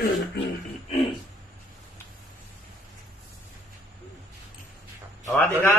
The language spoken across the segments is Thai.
สวัสดีครั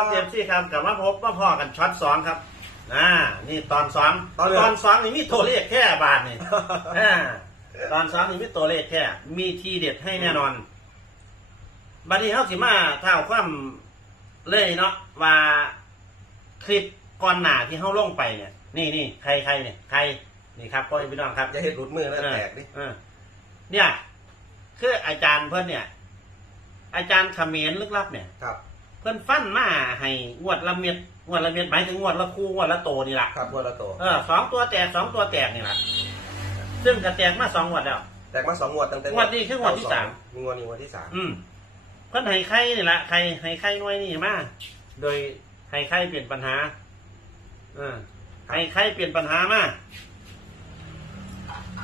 บเอฟซีครับกลับมาพบมาพอกันช็อตสองครับอ่านี่ตอนสองตอนเลย ตอนสองนี่มีตัวเลขแค่บาทนี่อ่าตอนสองนี่มีตัวเลขแค่ มีทีเด็ดให้แน่นอน บัดนี้เขาสิมาเท่าความเลยเนาะว่าคลิปก่อนหน้าที่เขาลงไปเนี่ย นี่นี่ใครใครเนี่ยใครนี่ครับพ่อพี่น้องครับอย่าเห็ดหลุดมือนะแตกดิ เออ เนี่ย คืออาจารย์เพื่อนเนี่ย อาจารย์เขมรลึกลับเนี่ย ครับ เพื่อนฟันมาให้งวดละเม็ดงวดละเม็ดหมายถึงงวดละคู่งวดละโตนี่แหละครับวัวละโต เออสองตัวแตกสองตัวแตกนี่แหละซึ่งกระแตกมาสองงวดแล้ว แตกมาสองงวดตั้งแต่งวดนี้คืองวดที่สามมีงวดนี้งวดที่สามอืมเพื่อนให้ไข่นี่แหละไข่ให้ไข่น้อยนี่มาโดยให้ไข่เปลี่ยนปัญหาเออให้ไข่เปลี่ยนปัญหามา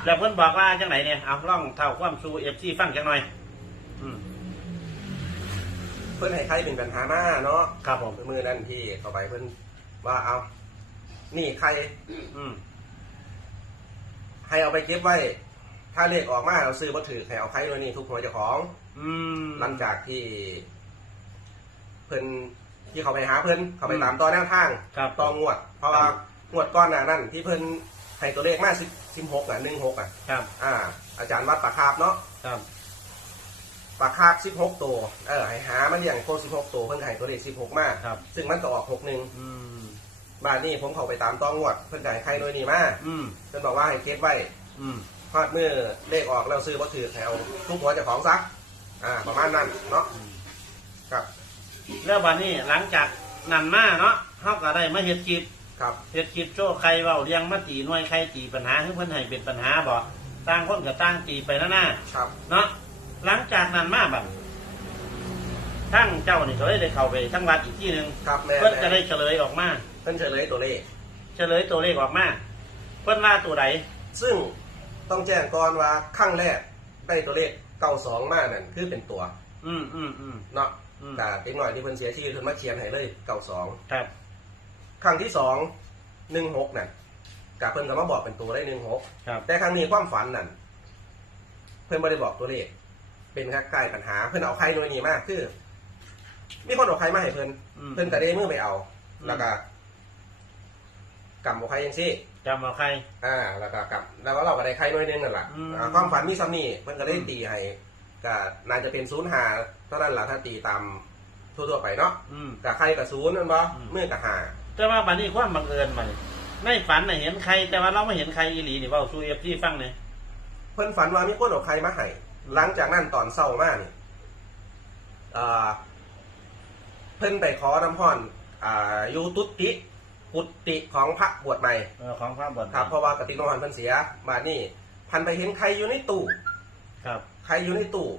แล้วเพื่อนบอกว่าจังไหนเนี่ยเอาล่องเท่าความสูเอฟซีฟังจังหน่อย อืมเพื่อนให้ใครเป็นปัญหามาเนาะครับผมมือนั่นที่เข้าไปเพื่อนว่าเอา นี่ใคร อืมให้เอาไปเก็บไว้ ถ้าเลขออกมาเราซื้อมาถือให้เอาใครด้วยนี่ทุกหัวเจ้าของ อืมหลังจากที่ เพื่อนที่เขาไปหาเพื่อนเขาไปตามต่อแนวทางครับต่องวด เพราะว่างวดก้อนหน้านั่นที่เพื่อนให้ตัวเลขมาสิบ สิบหกอะหนึ่งหกอะ ครับ อ่า อาจารย์วัดปากคาบเนาะครับ ปลาคาบสิบหกตัว เออให้หามันอย่างโคสิบหกตัวเพิ่นก็ให้ตัวเลขสิบหกมากครับ ซึ่งมันก็ออกหกหนึ่งอืม บ้านนี้ผมเข้าไปตามต้องงวด เพิ่นก็ให้ใครโดยนี่มาอืม เพิ่นบอกว่าให้เก็บไว้อืม พอดมือเลขออกแล้วซื้อบ่ถือให้เอาทุกหัวเจะของซัก อ่า ประมาณนั้นเนาะ ครับ แล้ววันนี้หลังจากนันมาเนาะเขาก็ได้มาเฮ็ดคลิป ครับเฮ็ดคลิปโชว์ใครเว้าเรียงมาตีหน่วยใครตีปัญหาคือเพิ่นให้เป็นปัญหาบ่ต่างคนก็ต่างตีไปแล้วนะครับ เนาะหลังจากนั้นมาแบบทั้งเจ้านี่ก็เลยได้เข้าไปทั้งวัดอีกที่หนึงครับแม่เพิ่นจะแม่ได้เฉลยออกมาเพิ่นเฉลยตัวเลข เฉลยตัวเลขออกมาเพิ่นว่าตัวใดซึ่งต้องแจ้งก่อนว่าครั้งแรกได้ตัวเลขเก้าสองมานั่นคือเป็นตัว อืมอืมอืมเนาะอืมแต่เด็กหน่อยที่เพิ่นเสียชีวิตเพิ่นมาเขียนให้เลยเก้าสองครับ ครั้งที่สองหนึ่งหกนั่นกับเพิ่นก็มาบอกเป็นตัวได้หนึ่งหกครับ แต่ครั้งนี้ความฝันนั่นเพิ่นไม่ได้บอกตัวเลข เป็นแค่ใกล้ปัญหา เพิ่นเอาใครหน่วยนี้มากคือ มีคนเอาใครมาให้เพิ่นอืม เพิ่นก็ได้มือไปเอาอืมแล้วก็กำเอาใครยังซี่ จำเอาใคร อ่าแล้วก็กำแล้วก็เราก็ได้ใครหน่วยหนึงนั่นแหละอืม อ่าความฝันมีซ้ำนี่เพิ่นก็ได้อืมตีให้ก็น่าจะเป็นศูนย์หาเท่านั้นแหละถ้าตีตามทั่วๆไปเนาะอืม กับใครกับศูนย์นั่นบ่อืมมือกับหา แต่ว่าบัดนี้ความบังเอิญมานี่ในฝันน่ะเห็นใคร แต่ว่าเราไม่เห็นใครอีหลีนี่เว่าสู้เอฟที่ฟังเนี่ยเพิ่นฝันว่ามีคนเอาใครมาให้หลังจากนั้นตอนเศร้ามากนี่อ่าเพิ่นไปขอน้ำพรอ่าอยู่ตุติกุติของพระบวชใหม่ เออของพระบทครับ เพราะว่ากติกน้ำพรเพิ่นเสียมานี่ พันไปเห็นใครอยู่ในตู้ครับ ใครอยู่ในตู้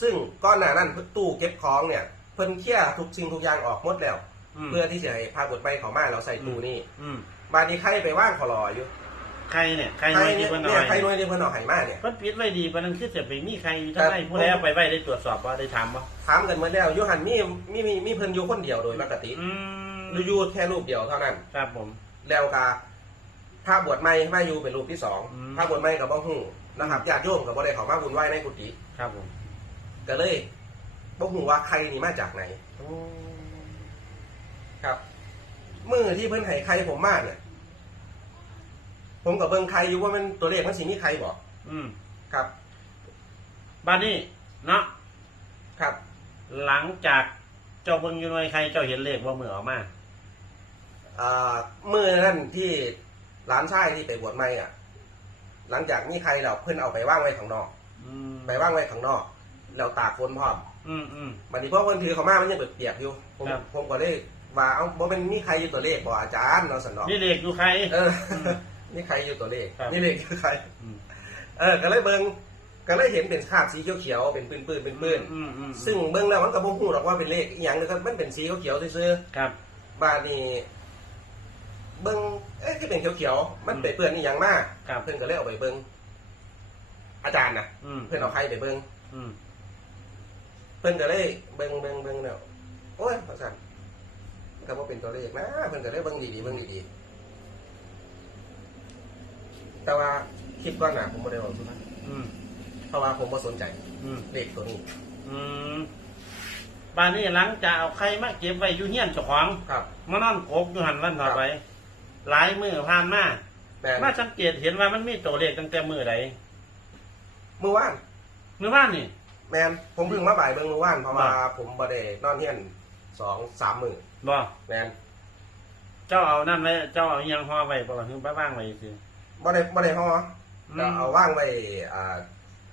ซึ่งก้อนหน้านั้นตู้เก็บของเนี่ย เพิ่นเคลียร์ทุกสิ่งทุกอย่างออกหมดแล้ว อืม เพื่อที่จะให้พระบวชใหม่เขามาเราใส่ตู้นี่อืมมานี่ใครไปว่างขอรออยู่ใครเนี่ยใครใครที่เนี่ยเพิ่นเอาเนี่ยใครไว้หน่วยที่เพิ่นเอาให้มาเนี่ยเพิ่นปิดไว้ดีปานนั้นคือจะไปมีใครอยู่ทั้งครับในผู้ใดเอาไปไว้ได้ตรวจสอบว่าได้ถามว่าถามกันมาแล้วอยูหันมีมีมีมีเพิ่นอยู่คนเดียวโดยปกติอืมอยู่แค่รูปเดียวเท่านั้น ครับผม แล้วกาพระบวชใหม่มาอยู่เป็นรูปที่สองอืม พระบวชใหม่กับบ่ฮู้นะครับญาติโยมกับบ่ได้เข้ามาบุญไหว้ในกุฏิครับผมก็เลยบ่ฮู้ว่าใครนี่มาจากไหน โอ้ ครับ มือที่เพิ่นให้ใครผมมาเนี่ย ผมกับเบิ่งใครอยู่ว่ามันตัวเลขมันสิมีใครบ่อืมครับ บ้านนี้เนาะครับ หลังจากเจ้าเบิ่งอยู่หน่วยใครเจ้าเห็นเลขว่ามือออกมาอ่ามือนั่นที่ร้านชายที่ไปบวชใหม่อะ หลังจากมีใครแล้วเพิ่นเอาไปว่างไว้ข้างนอก อืมไปว่างไว้ข้างนอกแล้วตากฝนพร้อมอืมอืม บัดนี้เพราะคนถือเขามามันยังเปียกๆอยู่ ผมครับ ผมก็เลย ว่าเอ้าบ่เป็นมีใครอยู่ตัวเลขบ่อาจารย์เราะสนองนี่เลขอยู่ใคร เอออืมมีใครอยู่ตัวเลขครับ นี่เลขคือใครอืมเออก็เลยเบิ่งก็เลยเห็นเป็นคราบสีเขียวๆเป็นปืนๆเป็นปืนอืมอืมๆซึ่งเบิ่งแล้วมันก็บ่ฮู้หรอกว่าเป็นเลขอีหยังเลยครับมันเป็นสีเขียวๆซื่อครับ ๆบาดนี้เบิ่งเอ๊ะคือเป็นเขียวๆมันอืมไปเปื้อนอีหยังมาครับ เพิ่นก็เลยเอาไปเบิ่งอาจารย์น่ะ อืมเพิ่นเอาใครไปเบิ่งอืมเพิ่นก็เลยเบิ่งเบิ่งเบิ่งแล้วโอ้ยว่าซั่น มันก็บ่เป็นตัวเลขนะเพิ่นก็เลยเบิ่งดีๆเบิ่งดีๆแต่ว่าคลิปก่อนหน้าผมบ่ได้บอกสุดนะอืมเพราะว่าผมบ่สนใจอืมเลขตัวนี้อืมบ้านนี้หลังจากเอาใครมาเก็บไว้อยู่เฮียนเจ้าของครับมานอนกกอยู่หันวันต่อไปหลายมือผ่านมาแม่นมาสังเกตเห็นว่ามันมีตัวเลขตั้งแต่มือใดเมื่อวานมือว่านนี่ แมนผมเพิ่งมาบ่ายเบิ่งเมื่อวานเพราะว่าบ่ผมบ่ได้นอนเฮียนสองสามมื้อ บ่แมนเจ้าเอานั่นไว้เจ้าเอาอิหยังห่อไว้บ่ล่ะคือไปว่างไว้สิบ่ได้บ่ได้ห่อออืมก็เอาว่างไว้อ่า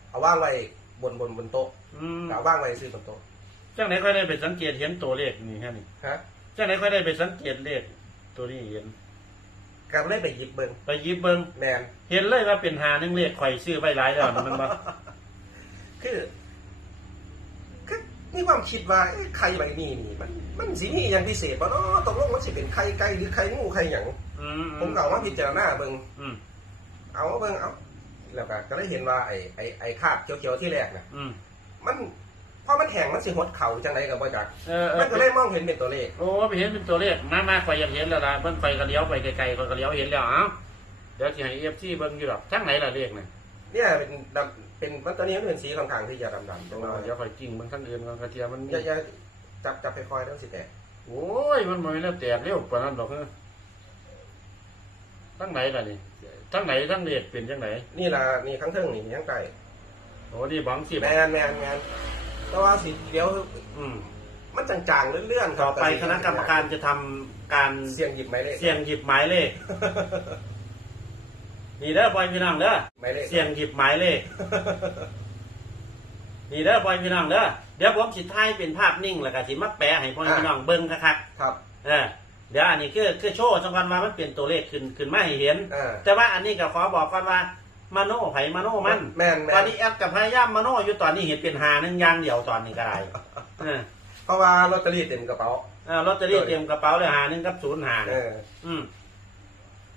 เอาว่างไว้บนบนบนโต๊ะอืมก็เอาว่างไว้ซื้อบนโต๊ะจังไหนค่อยได้ไปสังเกตเห็นตัวเลขนี่แค่นี้ฮะจังไหนค่อยได้ไปสังเกตเลขตัวนี้เห็น ก็เลยไปหยิบเบิ่งไปหยิบเบิ่งแมนเห็นเลยว่าเป็นหาหนึงเลขข่อยซื้อไว้หลายแล้วนะมันบ่คือคือ มีความคิดว่าเอ๊ะไข่ใบนี้นี่มันมันสิมีอย่างพิเศษบ่เนาะตกลงมันสิเป็นไข่ไก่หรือไข่งูไข่หยังอืมผมก็เอามาพิจารณาเบิ่งอืมเอามาเบิ่งเอาแล้วก็ก็ได้เห็นว่าไอ้ไอ้ไอ้คาบเขียวๆที่แรกน่ะอืมมันพอมันแห้งมันสิหดเข่าจังไดก็บ่จักเออเอมัอนก็เลยมองเห็นเป็นตัวเลขโอ้ไปเห็นเป็นตัวเลขมามาข่อยอยากเห็นแล้วล่ะเบิ่งไฟก็เลี้ยวไปไกลๆข่อยก็เลี้ยวเห็นแล้วเอ้าเดี๋ยวสิให้ FC เบิ่งอยู่ดอกทั้งไหนล่ะเลขน่ะเนี่ยเป็นดำ เป็นมันตัวนี้มันเป็นสีค่อนข้างที่จะดำๆตรงนั้นเดี๋ยวข่อยกิ้งเบิ่งทั้งอื่นก่อนกระเทียมมันมีอย่าอย่าจับจับค่อยๆแล้วสิแตกโอ้ยมันบ่มีแล้วแตกเร็วปานนั้นดอกเฮ้อทั้งไหนล่ะนี่ทั้งไหนทั้งเลขเป็นจังไหนนี่ล่ะนี่ข้างเทิงนี่ยังไก่โอ้นี่บังสิแมนแมนแมนแต่ว่าสิเดี๋ยวอืมมันจางๆเลื่อนๆครัต่บอไปคณะกรรมการจะทำการเสี่ยงหยิบหมายเลขเสี่ยงหยิบหมายเลข นี่เด้อบอยพี่น้องเด้อหมายเลข เสี่ยงหยิบหมายเลข นี่เด้อบอยพี่น้องเด้อเดี๋ยวผมสิท้ายเป็นภาพนิ่งแล้วก็สิมาแปะให้พ่อพี่น้องเบิ่งคักครับ ๆเออเดี๋ยวอันนี้คือคือโชว์สำคัญว่ามันเป็นตัวเลขขึ้นขึ้นมาให้เห็น เออ แต่ว่าอันนี้ก็ขอบอกก่อนว่ามาโนไผมโนมัน แม่นแม่ตอนนนี้แอปกับพยายามมาโนอยู่ตอนนี้เห็นเป็นหาหนึ่งอยางเดียวตอนนี้ก็ได้เออเพราะว่าลอตเตอรี่เต็มกระเป๋า เออลอตเตอรี่เตรียมกระเป๋าเลยหาหนึ่งกับศูนย์หาเอเนี่ยออืม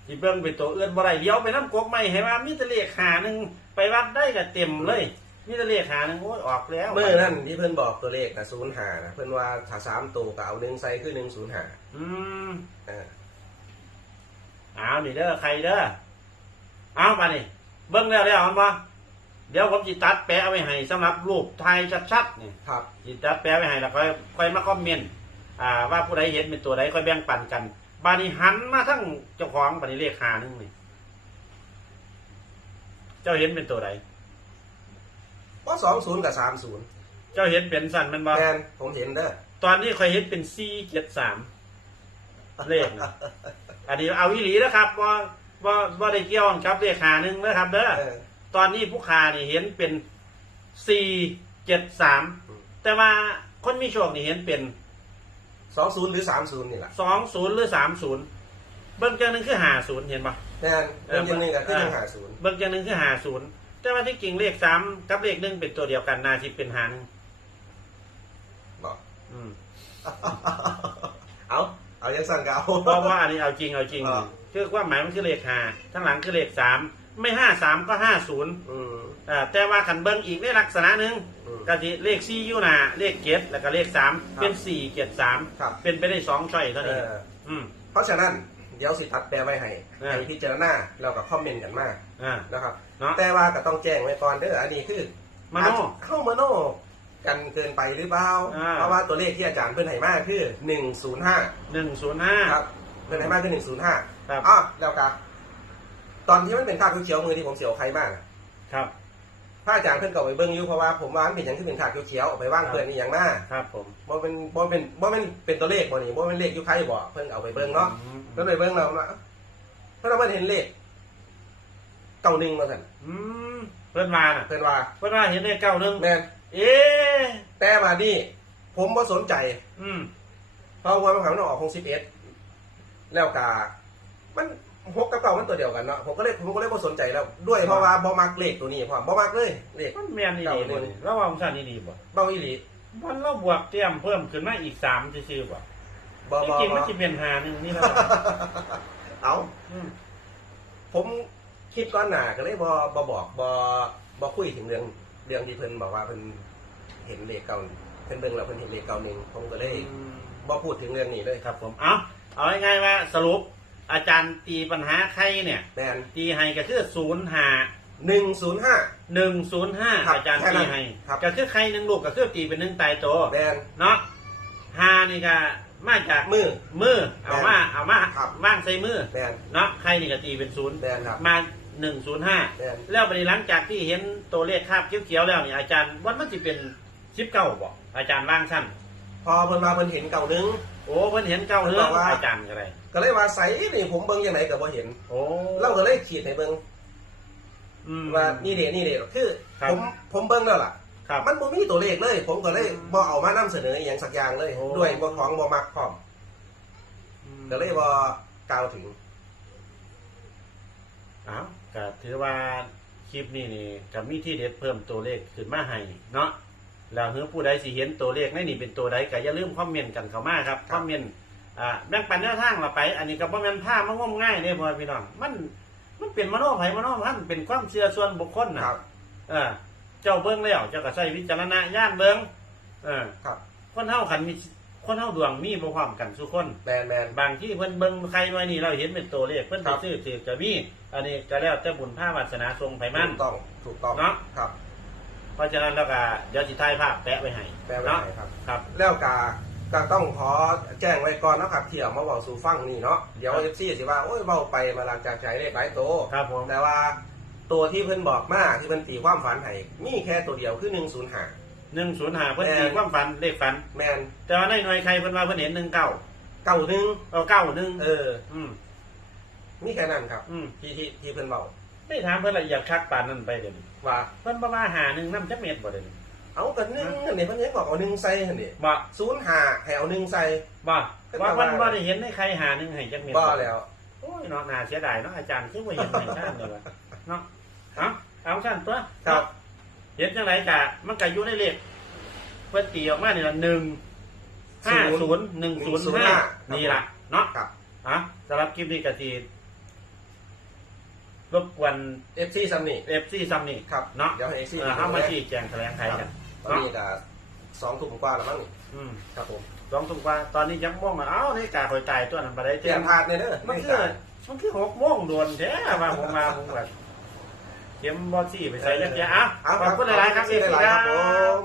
สิเบิ่งเป็นตัวอื่นบ่ได้เดี๋ยวไปน้ำกกไม่ให้ว่ามีแต่เลขหาหนึ่งไปวัดได้ก็เต็มเลยมีแต่เลขหาหนึ่งโอ้ยออกแล้วเมื่อนั่นที่เพิ่นบอกตัวเลขนะศูนย์หานะเพิ่นว่าถ้าสามตัวก็เอาหนึ่งใส่คือหนึ่งศูนย์หาอืมเออเอานี่เด้อใครเด้อเอามานี่เบิ่งแล้วแล้วมันบ่เดี๋ยวผมจิตัดแปะเอาไว้ให้สำหรับรูปไทยชัดๆนี่ครับจิตัดแปะไว้ให้แล้วค่อยค่อยมาคอมเมนต์อ่าว่าผู้ใดเห็นเป็นตัวใดค่อยแบ่งปันกัน บานี้หันมาทั้งเจ้าของบานี้เลขหาหนึงนี่เจ้าเห็นเป็นตัวใดว่าสองศูนย์กับสามศูนย์เจ้าเห็นเป็นสั่นแมันบ่แมนผมเห็นเด้อตอนนี้ค่อยเห็นเป็นสี่เจ็ดสามเลขนะอันนี้เอาอีหลีนะครับว่าว่าว่าได้เกี่ยวกับเลขหาหนึงนะครับเด้อเออ ตอนนี้ผู้ค้านี่เห็นเป็นสี่เจ็ดสามอืมแต่ว่าคนมีโชคนี่เห็นเป็น สองศูนย์หรือสามศูนย์นี่แหละสองศูนย์หรือสามศูนย์เบิ้งจังหนึงคือหาศูนย์เห็นปะแมนเป็นยังไงกับที่หนึ่งหาศูนย์เบิ้งจังหนึงคือหาศูนย์แต่ว่าที่จริงเลขสามกับเลขหนึ่งเป็นตัวเดียวกันนาที่เป็นหาหนึ่งบอกอืมเอาเอายังสั่งเก่าเพราะว่าอันนี้เอาจริงเอาจริง อ่า คือความหมายมันคือเลขหาทั้งหลังคือเลขสาม ไม่ห้าสามก็ห้าศูนย์อืมอ่าแต่ว่าขันเบิ้งอีกในลักษณะหนึ่งอืม ก็ที่เลขสี่ยูหนาเลขเจ็ดแล้วก็เลขสามครับเป็นสี่เจ็ดสามครับ เป็นไปได้สองช่อยเท่าเอนี้อ อืม เพราะฉะนั้นเดี๋ยวสิตัดแปลไว้ให้อ่า ให้พิจารณาเรากับคอมเมนต์กันมากอ่า นะครับ เนาะแต่ว่าก็ต้องแจ้งไว้ก่อนเด้ออันนี้คือมาโน่อาจจะเข้ามาโน่กันเกินไปหรือเปล่าอ่า เพราะว่าตัวเลขที่อาจารย์เพิ่นให้มากคือหนึ่งศูนย์ห้าหนึ่งศูนย์ห้า ครับเพิ่นให้มากคือหนึ่งศูนย์ห้าครับ อ้าวแล้วกัน ตอนที่มันเป็นค่าเขียวๆมือที่ผมเสียวใครมากครับพระอาจารย์เพิ่นก็เอาไปเบิ่งอยู่เพราะว่าผมว่ามันเป็นอย่างที่เป็นค่าเขียวๆเอาไปว่างครับเพื่อนนี่อย่างหน้าครับผมบ่เป็นบ่เป็นบ่เป็นเป็นตัวเลขบ่นี่บ่เป็นเลขอยู่ใครบ่เพิ่นเอาไปเบิ่งเนาะอืมเพิ่นไปเบิ่งแล้วนะเพิ่นเอามาเห็นเลขเก้าหนึ่งมาสั่นอืมเพื่อนมาน่ะเพิ่นว่าเพื่อนว่าเห็นได้เก้าหนึ่งแม่นเอ๊ะแต่มานี่ผมบ่สนใจ อืมเพราะว่ามันมันออกของสิบเอ็ดแล้วกามัน หกกับเก้ามันตัวเดียวกันเนาะผมก็เลยผมก็เลยบ่สนใจแล้วด้วยเพราะว่าบ่มักเลขตัวนี้พร้อมบ่มักเลยเลข มันแมนนี่ดีเก้าหนึ่เลยงแล้วว่าองศานี่ดีบ่เบ้าอีหลีมันเราบวกเตรียมเพิ่มขึ้นมาอีกสามซื่อๆบ่บ่จบ่ริงๆบ่มันจะเป็นหาหนึ่งนี่แหละเอาอืมผมคิดก้อนหนาก็เลยบ่บ่บอกบ่บ่คุยถึงเรื่องเรื่องที่เพิ่นบอกว่าเพิ่นเห็นเลขเก่าเพิ่นเบิ่งแล้วเพิ่นเห็นเลขเก่าหนึ่งผมก็เลยบ่พูดถึงเรื่องนี้เลยครับ ผม เอาเอาง่ายๆว่าสรุป อาจารย์ตีปัญหาใครเนี่ย แม่นตีให้ก็คือศูนย์หาหนึ่งศูนย์ห้า หนึ่งศูนย์ห้าครับอาจารย์แค่นั้ตีนให้ครับ ก็คือใครหนึ่งลูกก็คือตีเป็นหนึ่งตายโตแมน เนาะหานี่ก็มาจากมือมือเอามาเอามาครับ ว่างใส่มือแมนเนาะใครนี่ก็ตีเป็นศูนย์แมนครับมาหนึ่งศูนย์ห้าแมนแล้วไปหลังจากที่เห็นตัวเลขคาบเขียวๆแล้วนี่อาจารย์วันมันจะเป็นสิบเก้าบอกอาจารย์ว่างสั้นพอเพิ่นมาเพิ่นเห็นเก่านึง โอ้เพิ่นเห็นเก้าเนื้เพิ่อนบอกว่าอาจารย์ก็เลยก็เลยว่าใส่นี่ผมเบิ่งยังไงก็บ่เห็นโอ้เราก็เลยขีดให้เบิ่งอืม ว่านี่เด้นี่เด้คือครับผมผมเบิ่งแล้วล่ะครับมันบ่มีตัวเลขเลย ผมก็เลยอืมบ่เอามานำเสนออหย่างสักอย่างเลย โอ้ ด้วยบ่ของบ่มักพร้อมอืมก็เลยบ่กล่าวถึง อ้าวก็ถือว่าคลิปนี้นี่ก็มีที่เด็ดเพิ่มตัวเลขขึ้นมาให้เนาะ แล้วเฮือผู้ใดสิเห็นตัวเลขในนี่เป็นตัวใดก็อย่าลืมคอมเมนต์กันเข้ามาครับคครับอมเมนต์อ่าแบ่งปันแนวทางเราไป อันนี้ก็บ่แม่นผ้ามางมง่ายเด้พ่อพี่น้องมันมันเป็นมโนไผมโนมันเป็นความเชื่อส่วนบุคคลคนะรับเออเจ้าเบิ่งแล้วเจ้าก็ใช้วิจารณญาณเบิ่งเออครับ คนเฮาคันมีคนเฮาดวงมีบ่พร้อมกันทุกคนแมนแมนบางที่เพิ่นเบิ่งใครหน่อยนี่เราเห็นเป็นตัวเลขเพิ่นคไปรับซื้อถือก็มีอันนี้ก็แล้วแต่บุญภาพวาสนาทรงไผมันถูกต้องถูกต้องเนาะครับ เพราะฉะนั้นแล้วก็เดี๋ยวสิถ่ายภาพแปะไว้ให้แปลว่าเนาะไงครับ ครับ แล้วกาก็ต้องขอแจ้งไว้ก่อนนะครับที่เอามาบอกสู่ฟังนี่เนาะเดี๋ยวครับเอฟซีสิว่าโอ้ยเบาไปมาหลังจากใช้เลขหลายโตวครับผม แต่ว่าตัวที่เพิ่นบอกมาที่เพิ่นตีความฝันให้มีแค่ตัวเดียวคือหนึ่งศูนย์ห้า105เพิ่นแม่นตีความฝันเลขฝัน แมนแต่ว่าในหน่วยใครเพิ่นว่าเพิ่นเห็น19เก้าหนึ่งเอา91เออ อืม มีแค่นั้นครับ อืม ที่ที่ที่เพิ่นเบา ไม่ถามเพิ่นละเอียดคักปานนั้นไปเดี๋ยวนี้ว่า เพิ่นบ่ว่าหาหนึ่งนำจักเม็ดบ่เดี๋ยวนี้เอากันหนึ่งอันนี้เพิ่นยังบอกเอาหนึ่งใส่อันนี้บ่ศูนย์ห้าให้เอาหนึ่งใส่ บ่เพิ่นว่าว่าเพิ่นบ่ได้เห็นในใครหาหนึ่งให้จักเม็ดบ่แล้วโอ้ยเนาะน่าเสียดายเนาะอาจารย์คือบ่เห็นให้ท่านเลยว่ะเนาะเอาเอาซั่นตัวครับ เห็นจังไรกะมันก็อยู่ในเลขเพื่อตีออกมาเนี่ยหนึ่งห้าศูนย์หนึ่งศูนย์ห้านี่ล่ะเนาะครับอะสำหรับคลิปนี้ก็ที รบกวนเอฟซีซัมนี่เอฟซีซัมนี่ครับเนาะเดี๋ยวให้เอฟซีเออเข้ามาชี้แจงแถลงไขกัน ตอนนี้ก็สองทุ่มกว่าแล้วมั้งนี่อืมครับผมลองถูกว่าตอนนี้ยังม่วงอะเอ้านี่กาคอยตายตัวนั้นมาได้เตรียมพาดเนี่ยเด้อมันไม่คือตายมันคือหกโมงโดนแท้มาผมมาผมแบบเข็มบอซี่ไปใส่ยักษ์อะเอาขอบคุณหลายๆครับขอบคุณหลายๆครับผม